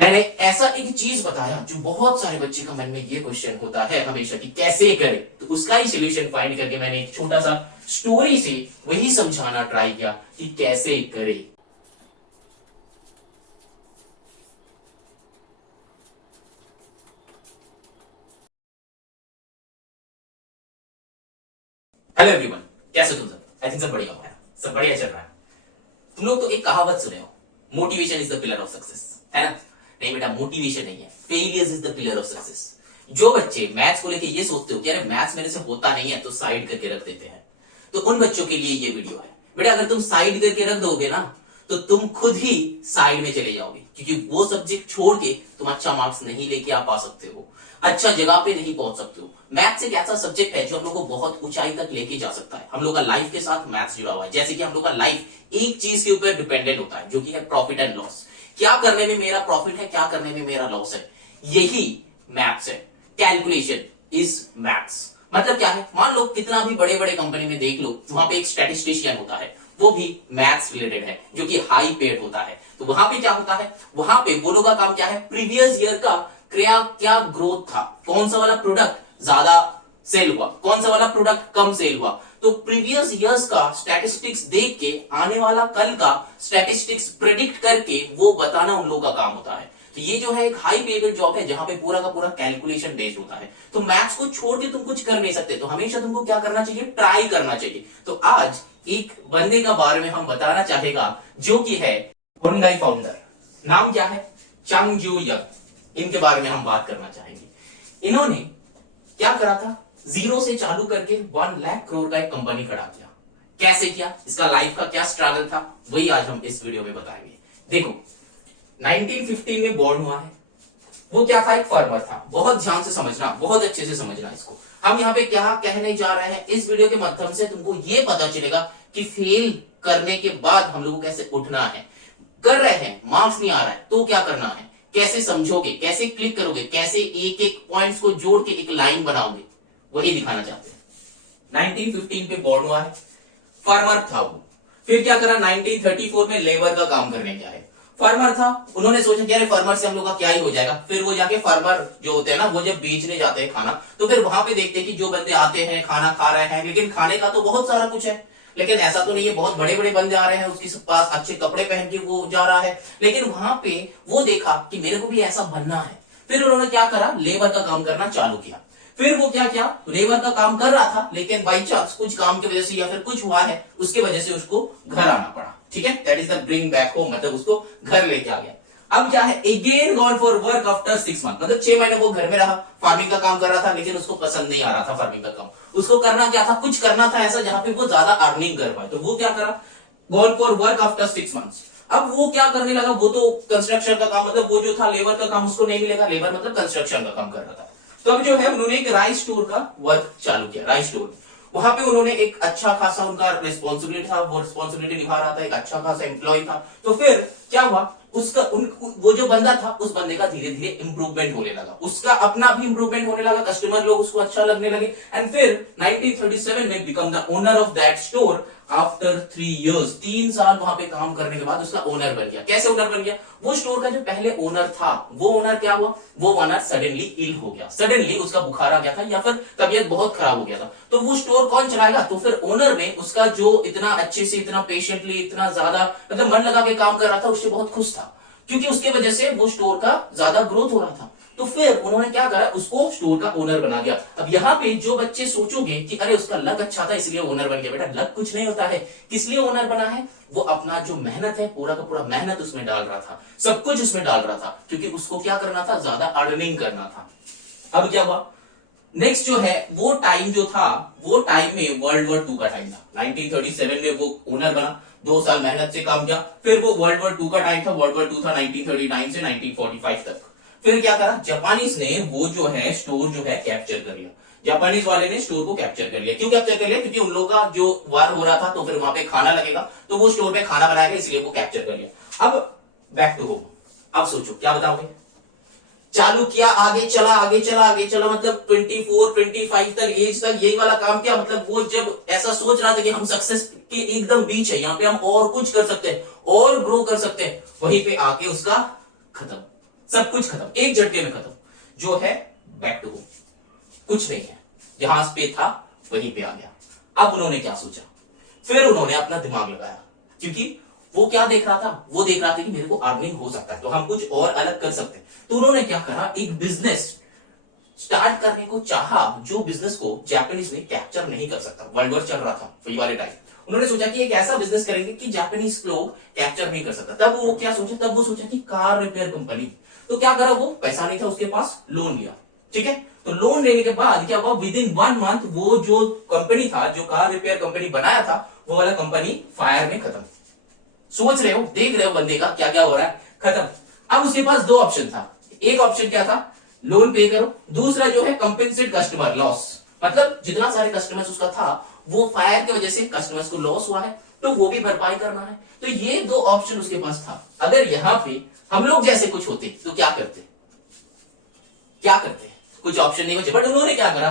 मैंने ऐसा एक चीज बताया जो बहुत सारे बच्चे का मन में ये क्वेश्चन होता है हमेशा कि कैसे करें, तो उसका ही सोल्यूशन फाइंड करके मैंने एक छोटा सा स्टोरी से वही समझाना ट्राई किया कि कैसे करें। हेलो एवरीवन, कैसे तुम सब? आई थिंक सब बढ़िया हो, सब बढ़िया चल रहा है। तुम लोग तो एक कहावत सुने हो, motivation is the pillar of success, है ना? नहीं बेटा, मोटिवेशन नहीं है, failures is the pillar of success. जो बच्चे मैथ्स को लेके ये सोचते हो कि अरे मैथ्स मेरे से होता नहीं है तो साइड करके रख देते हैं, तो उन बच्चों के लिए ये वीडियो है। बेटा अगर तुम साइड करके रख दोगे ना तो तुम खुद ही साइड में चले जाओगे, क्योंकि वो सब्जेक्ट छोड़ के तुम अच्छा मार्क्स नहीं लेके आ पा सकते हो, अच्छा जगह पे नहीं पहुंच सकते हो। मैथ्स एक ऐसा सब्जेक्ट है जो हम लोग को बहुत ऊंचाई तक लेके जा सकता है। हम लोग का लाइफ के साथ मैथ्स जुड़ा हुआ है, जैसे कि हम लोग का लाइफ एक चीज के ऊपर डिपेंडेंट होता है जो कि है प्रॉफिट एंड लॉस। क्या करने में मेरा प्रॉफिट है, क्या करने में मेरा लॉस है, यही मैथ्स है। Calculation is maths. मतलब क्या है, मान लो कितना भी बड़े बड़े कंपनी में देख लो, वहां पे एक स्टैटिस्टिशियन होता है, वो भी मैथ्स रिलेटेड है, जो कि हाई पेड होता है। तो वहां पे क्या होता है, वहां पे वो लोगों का काम क्या है, प्रीवियस ईयर का क्या ग्रोथ था, कौन सा वाला प्रोडक्ट ज्यादा सेल हुआ, कौन सा वाला प्रोडक्ट कम सेल हुआ, तो प्रीवियस ईयर्स का स्टैटिस्टिक्स देख के आने वाला कल का स्टैटिस्टिक्स प्रेडिक्ट करके वो बताना उन लोगों का काम होता है। तो ये जो है एक हाई पेड जॉब है जहां पे पूरा का पूरा कैलकुलेशन बेस्ड होता है। तो मैथ्स को छोड़ के तुम कुछ कर नहीं सकते, तो हमेशा तुमको क्या करना चाहिए, ट्राई करना चाहिए। तो आज एक बंदे का बारे में हम बताना चाहेगा जो कि है हुंडई फाउंडर। नाम क्या है, चांग जू यंग। इनके बारे में हम बात करना चाहेंगे। इन्होंने क्या करा था, जीरो से चालू करके 1 लाख करोड़ का एक कंपनी खड़ा किया। कैसे किया, इसका लाइफ का क्या स्ट्रगल था, वही आज हम इस वीडियो में बताएंगे। देखो 1915 में बॉर्न हुआ है। वो क्या था, एक फार्मर था। बहुत ध्यान से समझना, बहुत अच्छे से समझना इसको। हम यहाँ पे क्या कहने जा रहे हैं, इस वीडियो के माध्यम से तुमको ये पता चलेगा कि फेल करने के बाद हम लोग को कैसे उठना है। कर रहे हैं, मार्क्स नहीं आ रहा है तो क्या करना है, कैसे समझोगे, कैसे क्लिक करोगे, कैसे एक एक पॉइंट्स को जोड़ के एक लाइन बनाओगे, वही दिखाना चाहते हैं। 1915 पे बॉर्न हुआ है, फार्मर था वो। फिर क्या करा, 1934 में लेबर का काम करने गया है। फार्मर था, उन्होंने सोचा कि अरे फार्मर से हम लोग का क्या ही हो जाएगा। फिर वो जाके फार्मर जो होते हैं ना, वो जब बेचने जाते हैं खाना, तो फिर वहां पे देखते हैं कि जो बंदे आते हैं खाना खा रहे हैं, लेकिन खाने का तो बहुत सारा कुछ है, लेकिन ऐसा तो नहीं है बहुत बड़े बड़े बंदे आ रहे हैं, उसके पास अच्छे कपड़े पहन के वो जा रहा है, लेकिन वहां पे वो देखा कि मेरे को भी ऐसा बनना है। फिर उन्होंने क्या करा, लेबर का काम करना चालू किया। फिर वो क्या किया, लेबर का काम कर रहा था, लेकिन बाई चांस कुछ काम की वजह से या फिर कुछ हुआ है, उसके वजह से उसको घर आना पड़ा। ठीक है, that is the bring back home, मतलब उसको घर लेके आ गया। अब क्या है, again gone for work after 6 month, मतलब 6 महीने वो घर में रहा, फार्मिंग का काम कर रहा था, लेकिन उसको पसंद नहीं आ रहा था फार्मिंग का काम। उसको करना क्या था, कुछ करना था ऐसा जहां पे वो ज्यादा अर्निंग कर पाए। तो वो क्या करा, gone for work after 6 months. अब वो क्या करने लगा, वो तो कंस्ट्रक्शन का काम, मतलब वो जो था लेबर का काम उसको नहीं मिलेगा, लेबर मतलब कंस्ट्रक्शन का काम कर रहा था। तो अब जो है उन्होंने एक राइस स्टोर का वर्क चालू किया। राइस स्टोर, वहां पे उन्होंने एक अच्छा खासा उनका रिस्पॉन्सिबिलिटी था, वो रिस्पॉन्सिबिलिटी निभा रहा था, एक अच्छा खासा एम्प्लॉय था। तो फिर क्या हुआ, उसका वो जो बंदा था, उस बंदे का धीरे धीरे इंप्रूवमेंट होने लगा, उसका अपना भी इंप्रूवमेंट होने लगा, कस्टमर लोग उसको अच्छा लगने लगे। एंड फिर 1937 में become the owner of that store after 3 years. 3 साल वहां पे काम करने के बाद उसका ओनर बन गया। कैसे ओनर बन गया, वो स्टोर का जो पहले ओनर था, वो ओनर क्या हुआ, वो ओनर सडनली इल हो गया, सडनली उसका बुखार आ गया था या फिर तबियत बहुत खराब हो गया था। तो वो स्टोर कौन चलाएगा, तो फिर ओनर में उसका जो इतना अच्छे से, इतना पेशेंटली, इतना ज्यादा मतलब मन लगा के काम कर रहा था, उससे बहुत खुश था, क्योंकि उसके वजह से वो स्टोर का ज्यादा ग्रोथ हो रहा था। तो फिर उन्होंने क्या करा, उसको स्टोर का ओनर बना दिया। अब यहाँ पे जो बच्चे सोचोगे कि अरे उसका लक अच्छा था इसलिए ओनर बन गया, बेटा लक कुछ नहीं होता है। किस लिए ओनर बना है, वो अपना जो मेहनत है, पूरा का पूरा मेहनत उसमें डाल रहा था, सब कुछ उसमें डाल रहा था, क्योंकि उसको क्या करना था, ज्यादा अर्निंग करना था। अब क्या हुआ, नेक्स्ट जो है वो टाइम जो था, वो टाइम में वर्ल्ड वॉर 2 का टाइम था। 1937 में वो ओनर बना, 2 साल मेहनत से काम किया। फिर वो वर्ल्ड वॉर 2 का टाइम था, वर्ल्ड वॉर 2 था 1939 से 1945 तक। फिर क्या करा, जापानीज ने वो जो है स्टोर जो है कैप्चर कर लिया। जापानीज वाले ने स्टोर को कैप्चर कर लिया। क्यों कैप्चर कर लिया, क्योंकि उन लोगों का जो वार हो रहा था, तो फिर वहां पे खाना लगेगा, तो वो स्टोर पे खाना बनाएगा, इसलिए वो कैप्चर कर लिया। अब बैक टू होम, अब सोचो क्या बताओगे। चालू किया, आगे चला, आगे चला, आगे चला, मतलब 24 25 तक एज तक यही वाला काम किया। मतलब वो जब ऐसा सोच रहा था कि हम सक्सेस के एकदम बीच है, यहाँ पे हम और कुछ कर सकते हैं और ग्रो कर सकते हैं, वहीं पे आके उसका खत्म, सब कुछ खत्म, एक झटके में खत्म। जो है बैक टू होम, कुछ नहीं है, जहां पे था वहीं पे आ गया। अब उन्होंने क्या सोचा, फिर उन्होंने अपना दिमाग लगाया, क्योंकि वो क्या देख रहा था, वो देख रहा था कि मेरे को अर्निंग हो सकता है तो हम कुछ और अलग कर सकते हैं। तो उन्होंने क्या करा, एक बिजनेस स्टार्ट करने को चाहा जो बिजनेस को जापानीज में कैप्चर नहीं कर सकता। वर्ल्ड वॉर चल रहा था वही वाले टाइम, उन्होंने सोचा कि एक ऐसा बिजनेस करेंगे कि जापानीज लोग कैप्चर नहीं कर सकता। तब वो क्या सोचा, तब वो सोचा कि कार रिपेयर कंपनी। तो क्या करा, वो पैसा नहीं था उसके पास, लोन लिया, ठीक है। तो लोन लेने के बाद क्या हुआ, विद इन 1 मंथ वो जो कंपनी था, जो कार रिपेयर कंपनी बनाया था, वो वाला कंपनी फायर में खत्म। सोच रहे हो, देख रहे हो बंदे का क्या क्या हो रहा है, खत्म। अब उसके पास 2 ऑप्शन था, एक ऑप्शन क्या था, लोन पे करो, दूसरा जो है कंपेंसेट कस्टमर लॉस, मतलब जितना सारे कस्टमर्स उसका था वो फायर की वजह से कस्टमर्स को लॉस हुआ है तो वो भी भरपाई करना है। तो ये 2 ऑप्शन उसके पास था। अगर यहां पे हम लोग जैसे कुछ होते तो क्या करते, क्या करते, कुछ ऑप्शन नहीं बचे, बट उन्होंने क्या करा,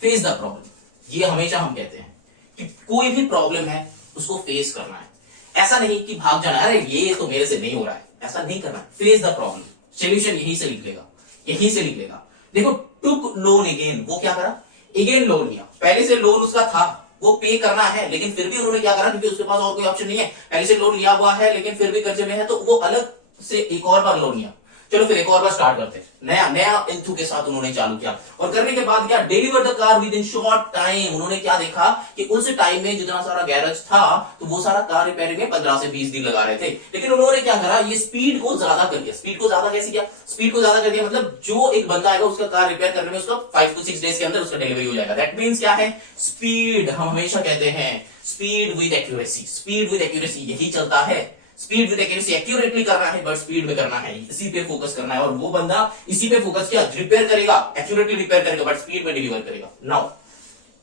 फेस द प्रॉब्लम। ये हमेशा हम कहते हैं कि कोई भी प्रॉब्लम है उसको फेस करना है, ऐसा नहीं कि भाग जाना, अरे ये तो मेरे से नहीं हो रहा है, ऐसा नहीं करना। फेस द प्रॉब्लम, सोल्यूशन यहीं से निकलेगा, यहीं से निकलेगा। देखो टुक लोन अगेन, वो क्या करा, अगेन लोन लिया। पहले से लोन उसका था, वो पे करना है, लेकिन फिर भी उन्होंने क्या करा, क्योंकि उसके पास और कोई ऑप्शन नहीं है, पहले से लोन लिया हुआ है लेकिन फिर भी कर्जे में है, तो वो अलग से एक और बार लोन लिया। चलो फिर एक और बार स्टार्ट करते हैं, नया नया इंथू के साथ उन्होंने चालू किया। और करने के बाद क्या, deliver the car with in short time. उन्होंने क्या देखा कि उस टाइम में जितना सारा गैरेज था तो वो सारा कार रिपेयरिंग में 15 से 20 दिन लगा रहे थे, लेकिन उन्होंने क्या करा, ये स्पीड को ज्यादा कर दिया। स्पीड को ज्यादा कैसे किया, स्पीड को ज्यादा कर दिया मतलब जो एक बंदा आएगा उसका कार रिपेयर करने में उसका 5 to 6 डेज के अंदर उसका डिलीवरी हो जाएगा। दैट मींस क्या है, स्पीड। हम हमेशा कहते हैं speed with accuracy, speed with accuracy, यही चलता है। स्पीड विद एक्यूरेसी, एक्यूरेटली करना है बट स्पीड में करना है, इसी पे फोकस करना है। और वो बंदा इसी पे फोकस किया, रिपेयर करेगा, एक्यूरेटली रिपेयर करेगा बट स्पीड में डिलीवर करेगा। Now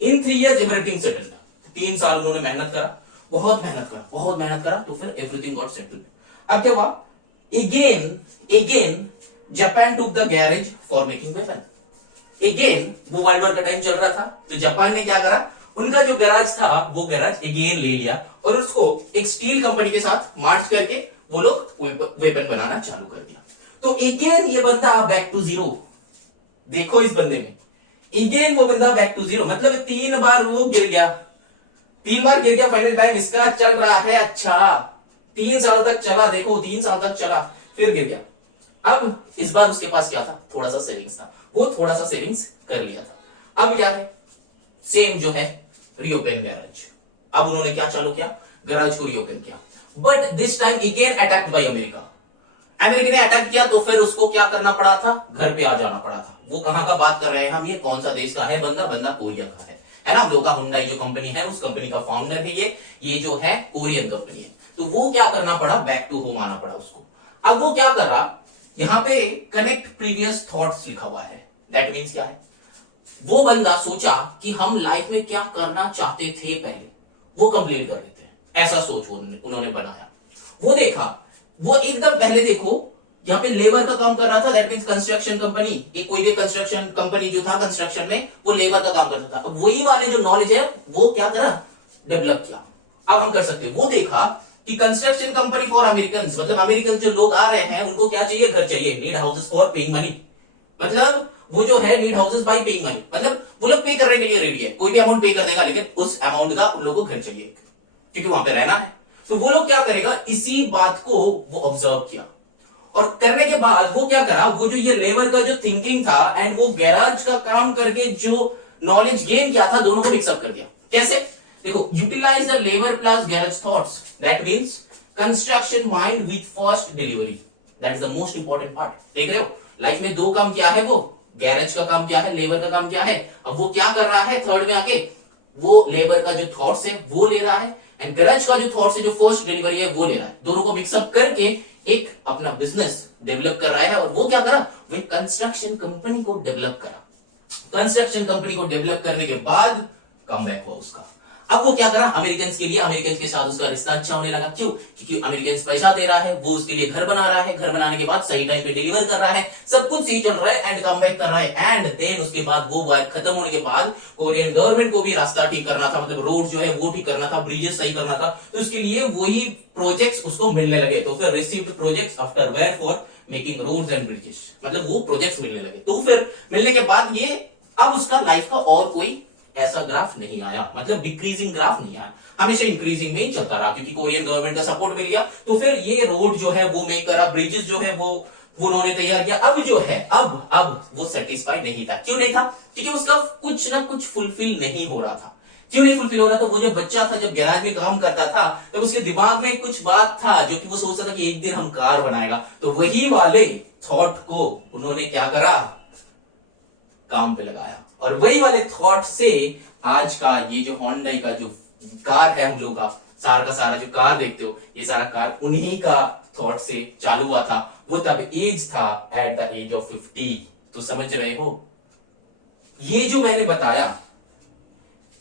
in 3 years everything settled. 3 साल उन्होंने मेहनत करा, बहुत मेहनत करा, बहुत मेहनत करा, तो फिर एवरीथिंग गॉट सेटल्ड। अब क्या हुआ, again Japan took the garage for making weapon. Again वो वर्ल्ड वॉर का टाइम चल रहा था, तो जापान ने क्या करा, उनका जो गैराज था वो गैराज अगेन ले लिया और उसको एक स्टील कंपनी के साथ मार्च करके वो लोग वेपन बनाना चालू कर दिया। तो अगेन ये बंदा बैक टू जीरो। देखो इस बंदे में अगेन वो बंदा बैक टू जीरो, मतलब 3 बार वो गिर गया, 3 बार गिर गया। फाइनल टाइम इसका चल रहा है अच्छा, 3 साल तक चला, देखो 3 साल तक चला, फिर गिर गया। अब इस बार उसके पास क्या था, थोड़ा सा सेविंग्स था, वो थोड़ा सा सेविंग्स कर लिया था। अब क्या है, सेम जो है रीओपन गैराज। अब उन्होंने क्या चालू किया, गैराज को रीओपन किया, but this time again attacked by America. America ने अटैक किया तो फिर उसको क्या करना पड़ा था, घर पे आ जाना पड़ा था। वो कहां का बात कर रहे हैं हम, ये कौन सा देश का है बंदा, बंदा कोरिया का है ना। हम लोग का हुंडई जो कंपनी है उस कंपनी का फाउंडर है ये जो है कोरियन कंपनी है। तो वो क्या करना पड़ा, बैक टू होम आना पड़ा उसको। अब वो क्या कर रहा, यहां पे कनेक्ट प्रीवियस थॉट्स लिखा हुआ है। दैट मीन्स क्या है, वो बंदा सोचा कि हम लाइफ में क्या करना चाहते थे पहले वो कंप्लीट कर लेते हैं, ऐसा सोच उन्होंने बनाया। वो देखा, वो एकदम पहले देखो यहाँ पे लेबर का काम कर रहा था, दैट मींस कंस्ट्रक्शन कंपनी, एक कोई भी कंस्ट्रक्शन कंपनी जो था कंस्ट्रक्शन में वो लेबर का काम करता था। वही वाले जो नॉलेज है वो क्या करा, डेवलप किया। अब हम कर सकते हैं, वो देखा कि कंस्ट्रक्शन कंपनी फॉर अमेरिकन, मतलब अमेरिकन जो लोग आ रहे हैं उनको क्या चाहिए, घर चाहिए, need houses for paying money, मतलब वो जो है need houses bye paying money, मतलब वो लोग पे करने के लिए रेडी है, कोई भी अमाउंट पे कर देगा, लेकिन उस अमाउंट का उन लोगों को घर चाहिए क्योंकि वहां पे रहना है। तो वो लोग क्या करेगा, इसी बात को वो ऑब्जर्व किया और करने के बाद वो क्या करा, वो जो ये लेबर का जो थिंकिंग था एंड वो गैराज का काम करके जो नॉलेज गेन किया था, दोनों को मिक्सअप कर दिया। कैसे, देखो, utilise the labour plus garage thoughts, that means construction mind with first delivery, that is the most important part. देख रहे हो, लाइफ में 2 काम क्या है, वो गैरेज का काम क्या है, लेबर का काम क्या है। अब वो क्या कर रहा है, थर्ड में आके वो लेबर का जो थॉट्स है वो ले रहा है एंड गैरेज का जो थॉट्स है, जो फर्स्ट डिलीवरी है वो ले रहा है। दोनों को मिक्सअप करके एक अपना बिजनेस डेवलप कर रहा है। और वो क्या करा, वो कंस्ट्रक्शन कंपनी को डेवलप करा। कंस्ट्रक्शन कंपनी को डेवलप करने के बाद कमबैक हुआ उसका। अब वो क्या करा, अमेरिकन के लिए, अमेरिकन के साथ उसका रिश्ता अच्छा होने लगा। क्यों, क्योंकि अमेरिकन पैसा दे रहा है, वो उसके लिए घर बना रहा है, घर बनाने के बाद सही टाइम पे डिलीवर कर रहा है, सब कुछ सही चल रहा है एंड कमबैक कर रहा है। एंड देन उसके बाद वो वार खत्म होने के बाद कोरियन गवर्नमेंट को भी रास्ता ठीक करना था, मतलब रोड जो है वो ठीक करना था, ब्रिजेस सही करना था, तो उसके लिए वही प्रोजेक्ट्स उसको मिलने लगे। तो फिर received projects after where for making roads and bridges, मतलब वो प्रोजेक्ट्स मिलने लगे। तो फिर मिलने के बाद ये अब उसका लाइफ का और कोई ऐसा ग्राफ नहीं आया, मतलब डिक्रीजिंग ग्राफ नहीं आया, हमेशा इंक्रीजिंग में ही चलता रहा, क्योंकि कोरियन गवर्नमेंट का सपोर्ट मिल गया। तो फिर ये रोड जो है वो मेक करा, ब्रिजेस जो है वो उन्होंने तैयार किया। अब जो है अब वो सेटिस्फाई नहीं था। क्यों नहीं था? क्योंकि उसका कुछ ना कुछ फुलफिल नहीं हो रहा था। क्यों नहीं फुलफिल हो रहा था? वो जब बच्चा था, जब गैराज में काम करता था, तब उसके दिमाग में कुछ बात था जो कि वो सोचता था कि एक दिन हम कार बनाएगा। तो वही वाले थॉट को उन्होंने क्या करा, काम पे लगाया, और वही वाले थॉट से आज का ये जो होंडा का जो कार है, हम लोग का सारा जो कार देखते हो, ये सारा कार उन्हीं का थॉट से चालू हुआ था। वो तब एज था एट द एज ऑफ 50। तो समझ रहे हो, ये जो मैंने बताया,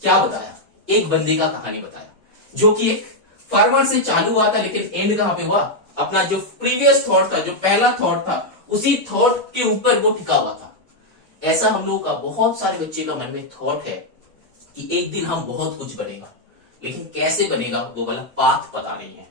क्या बताया, एक बंदे का कहानी बताया जो कि एक फार्मर से चालू हुआ था, लेकिन एंड कहां पे हुआ, अपना जो प्रीवियस थॉट था, जो पहला थॉट था, उसी थॉट के ऊपर वो टिका हुआ था। ऐसा हम लोगों का बहुत सारे बच्चे का मन में थॉट है कि एक दिन हम बहुत कुछ बनेगा, लेकिन कैसे बनेगा वो वाला पाथ पता नहीं है।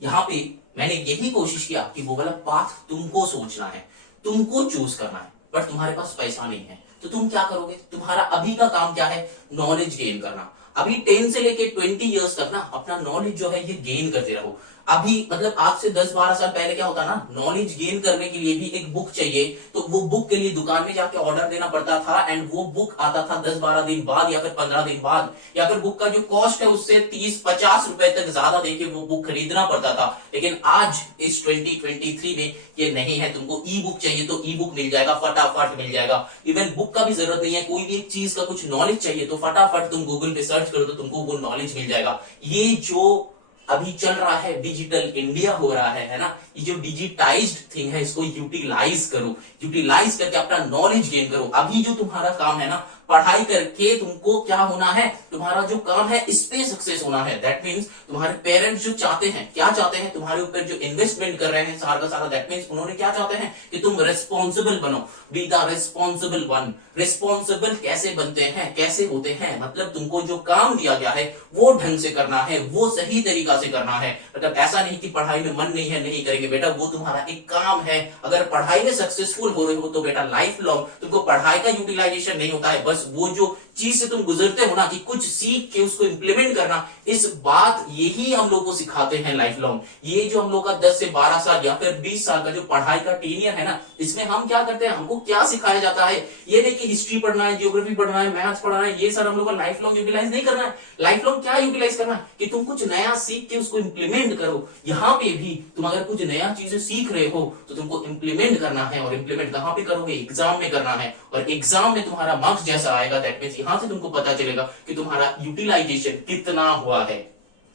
यहां पे मैंने यही कोशिश किया कि वो वाला पाथ तुमको सोचना है, तुमको चूज करना है, बट तुम्हारे पास पैसा नहीं है, तो तुम क्या करोगे? तुम्हारा अभी का काम क्या है? नॉलेज गेन करना। अभी 10 से लेके 20 इयर्स तक ना अपना नॉलेज जो है ये गेन करते रहो। अभी मतलब आज से 10-12 साल पहले क्या होता ना, नॉलेज गेन करने के लिए भी एक बुक चाहिए, तो वो बुक के लिए दुकान में जाके ऑर्डर देना पड़ता था, एंड वो बुक आता था 10-12 दिन बाद या फिर 15 दिन बाद, या फिर बुक का जो कॉस्ट है उससे 30-50 रुपए तक ज्यादा देके वो बुक खरीदना पड़ता था। लेकिन आज इस 2023 में ये नहीं है। तुमको ई बुक चाहिए तो ई बुक मिल जाएगा, फटाफट मिल जाएगा। इवन बुक का भी जरूरत नहीं है, कोई भी एक चीज का कुछ नॉलेज चाहिए तो फटाफट तुम गूगल पे सर्च करो तो तुमको वो नॉलेज मिल जाएगा। ये जो अभी चल रहा है, डिजिटल इंडिया हो रहा है ना, ये जो डिजिटाइज्ड थिंग है, इसको यूटिलाइज करो, यूटिलाइज करके अपना नॉलेज गेन करो। अभी जो तुम्हारा काम है ना, पढ़ाई करके तुमको क्या होना है, तुम्हारा जो काम है इस पे सक्सेस होना है। दैट मीन्स तुम्हारे पेरेंट्स जो चाहते हैं, क्या चाहते हैं, तुम्हारे ऊपर जो इन्वेस्टमेंट कर रहे हैं सारा का सारा, दैट मीन्स उन्होंने क्या चाहते हैं कि तुम रिस्पॉन्सिबल बनो, be the responsible one. Responsible कैसे बनते हैं, कैसे होते हैं, मतलब तुमको जो काम दिया गया है वो ढंग से करना है, वो सही तरीका से करना है। मतलब ऐसा नहीं कि पढ़ाई में मन नहीं है, नहीं करेंगे बेटा, वो तुम्हारा एक काम है। अगर पढ़ाई में सक्सेसफुल हो रहे हो तो बेटा लाइफ लॉन्ग तुमको पढ़ाई का यूटिलाइजेशन नहीं होता है, बस वो जो चीज से तुम गुजरते हो ना कि कुछ सीख के उसको इंप्लीमेंट करना, इस बात यही हम लोग को सिखाते हैं लाइफ लॉन्ग। ये जो हम लोग का 10 से 12 साल या फिर 20 साल का जो पढ़ाई का टेनियर है ना, इसमें हम क्या करते हैं, हमको क्या सिखाया जाता है, ये नहीं कि हिस्ट्री पढ़ना है, ज्योग्राफी पढ़ना है, मैथ्स पढ़ना है, ये सारा हम लोग का लाइफ लॉन्ग यूटिलाइज नहीं करना है। लाइफ लॉन्ग क्या यूटिलाइज करना है कि तुम कुछ नया सीख के उसको इंप्लीमेंट करो। यहां पे भी तुम अगर कुछ नया चीजें सीख रहे हो तो तुमको इंप्लीमेंट करना है, और इंप्लीमेंट कहां पे करोगे, एग्जाम में करना है। और एग्जाम में तुम्हारा मार्क्स जैसा आएगा, दैट मींस यहां से तुमको पता चलेगा कि तुम्हारा यूटिलाइजेशन कितना हुआ है।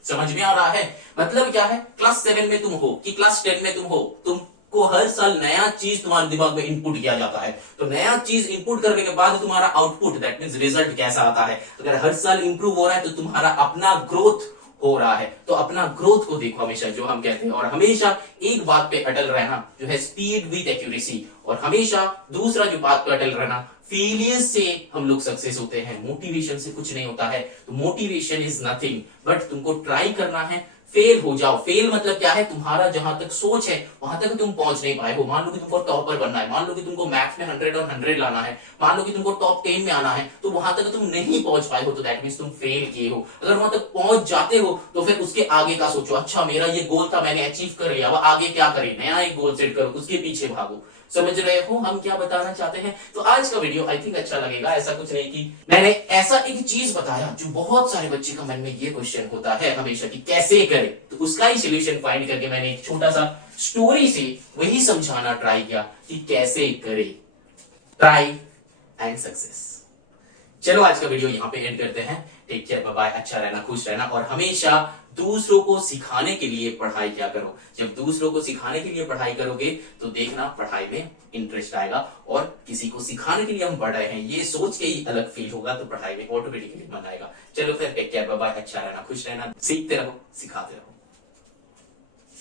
समझ में आ रहा है? मतलब क्या है, क्लास 7 में तुम हो कि क्लास 10 में तुम हो, तुमको हर साल नया चीज तुम्हारे दिमाग में इनपुट किया जाता है। तो नया चीज इनपुट करने के बाद तुम्हारा आउटपुट, दैट मींस रिजल्ट कैसा आता है। अगर हर साल इंप्रूव हो रहा है तो तुम्हारा अपना ग्रोथ हो रहा है। तो अपना ग्रोथ को देखो हमेशा, जो हम कहते हैं, और हमेशा एक बात पे अटल रहना जो है स्पीड विद एक्यूरेसी, और हमेशा दूसरा जो बात पे अटल रहना, फेलियर से हम लोग सक्सेस होते हैं, मोटिवेशन से कुछ नहीं होता है। तो मोटिवेशन इज नथिंग, बट तुमको ट्राई करना है, फेल हो जाओ। फेल मतलब क्या है, तुम्हारा जहां तक सोच है वहां तक तुम पहुंच नहीं पाए हो। मान लो कि तुमको टॉपर बनना है, मान लो कि तुमको मैथ्स में 100 और 100 लाना है, मान लो कि तुमको टॉप 10 में आना है, तो वहां तक तुम नहीं पहुंच पाए हो, तो दैट मींस तुम फेल किए हो। अगर वहां तक पहुंच जाते हो तो फिर उसके आगे का सोचो, अच्छा मेरा ये गोल था, मैंने अचीव कर लिया, अब आगे क्या करें, नया एक गोल सेट करो, उसके पीछे भागो। समझ रहे हो हम क्या बताना चाहते हैं? तो आज का वीडियो आई थिंक अच्छा लगेगा। ऐसा कुछ नहीं कि मैंने ऐसा एक चीज बताया जो बहुत सारे बच्चे का मन में ये क्वेश्चन होता है हमेशा कि कैसे करें, तो उसका ही सोल्यूशन फाइंड करके मैंने एक छोटा सा स्टोरी से वही समझाना ट्राई किया कि कैसे करें। Try and success. चलो आज का वीडियो यहां पे एंड करते हैं। टेक केयर, बाय बाय, अच्छा रहना, खुश रहना, और हमेशा दूसरों को सिखाने के लिए पढ़ाई क्या करो। जब दूसरों को सिखाने के लिए पढ़ाई करोगे तो देखना पढ़ाई में इंटरेस्ट आएगा, और किसी को सिखाने के लिए हम पढ़ रहे हैं ये सोच के ही अलग फील होगा, तो पढ़ाई में ऑटोमेटिकली मन आएगा। चलो फिर टेक केयर, बाय बाय, अच्छा रहना, खुश रहना, सीखते रहो, सिखाते रहो।